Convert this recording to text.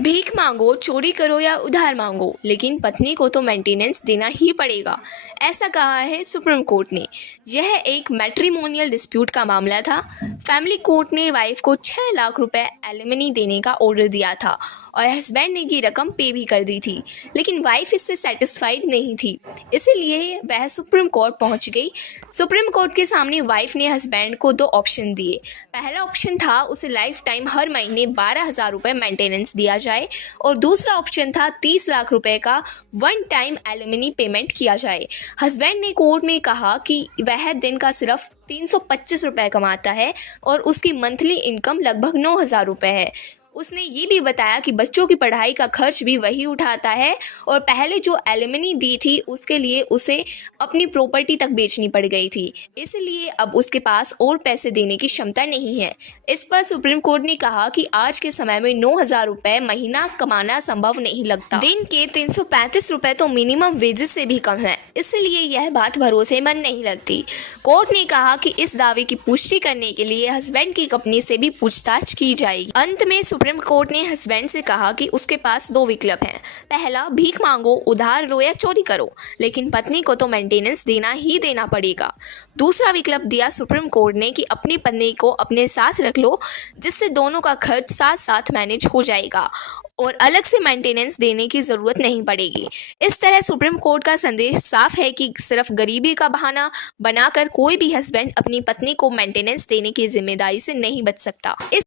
भीख मांगो, चोरी करो या उधार मांगो, लेकिन पत्नी को तो मेंटेनेंस देना ही पड़ेगा, ऐसा कहा है सुप्रीम कोर्ट ने। यह एक मैट्रिमोनियल डिस्प्यूट का मामला था। फैमिली कोर्ट ने वाइफ को 6 लाख रुपए एलिमनी देने का ऑर्डर दिया था और हस्बैंड ने ये रकम पे भी कर दी थी, लेकिन वाइफ इससे सेटिस्फाइड नहीं थी, इसीलिए वह सुप्रीम कोर्ट पहुंच गई। सुप्रीम कोर्ट के सामने वाइफ ने हस्बैंड को 2 ऑप्शन दिए। पहला ऑप्शन था उसे लाइफ टाइम हर महीने 12,000 रुपये मेंटेनेंस दिया जाए और दूसरा ऑप्शन था 30 लाख रुपए का वन टाइम एलिमनी पेमेंट किया जाए। हस्बैंड ने कोर्ट में कहा कि वह दिन का सिर्फ 325 रुपये कमाता है और उसकी मंथली इनकम लगभग 9,000 रुपये है। उसने ये भी बताया कि बच्चों की पढ़ाई का खर्च भी वही उठाता है और पहले जो एलिमनी दी थी उसके लिए उसे अपनी प्रॉपर्टी तक बेचनी पड़ गई थी, इसलिए अब उसके पास और पैसे देने की क्षमता नहीं है। इस पर सुप्रीम कोर्ट ने कहा कि आज के समय में 9,000 रुपये महीना कमाना संभव नहीं लगता। दिन के 335 रुपये तो मिनिमम वेजेस से भी कम है, इसलिए यह बात भरोसेमंद नहीं लगती। कोर्ट ने कहा कि इस दावे की पुष्टि करने के लिए हस्बैंड की कंपनी से भी पूछताछ की जाएगी। अंत में सुप्रीम कोर्ट ने हस्बैंड से कहा कि उसके पास 2 विकल्प हैं। पहला, भीख मांगो, उधार लो या चोरी करो, लेकिन पत्नी को तो मेंटेनेंस देना ही देना पड़ेगा। दूसरा विकल्प दिया सुप्रीम कोर्ट ने कि अपनी पत्नी को अपने साथ रख लो, जिससे दोनों का खर्च साथ साथ मैनेज हो जाएगा और अलग से मेंटेनेंस देने की ज़रूरत नहीं पड़ेगी। इस तरह सुप्रीम कोर्ट का संदेश साफ है कि सिर्फ गरीबी का बहाना बनाकर कोई भी हस्बैंड अपनी पत्नी को मेंटेनेंस देने की जिम्मेदारी से नहीं बच सकता।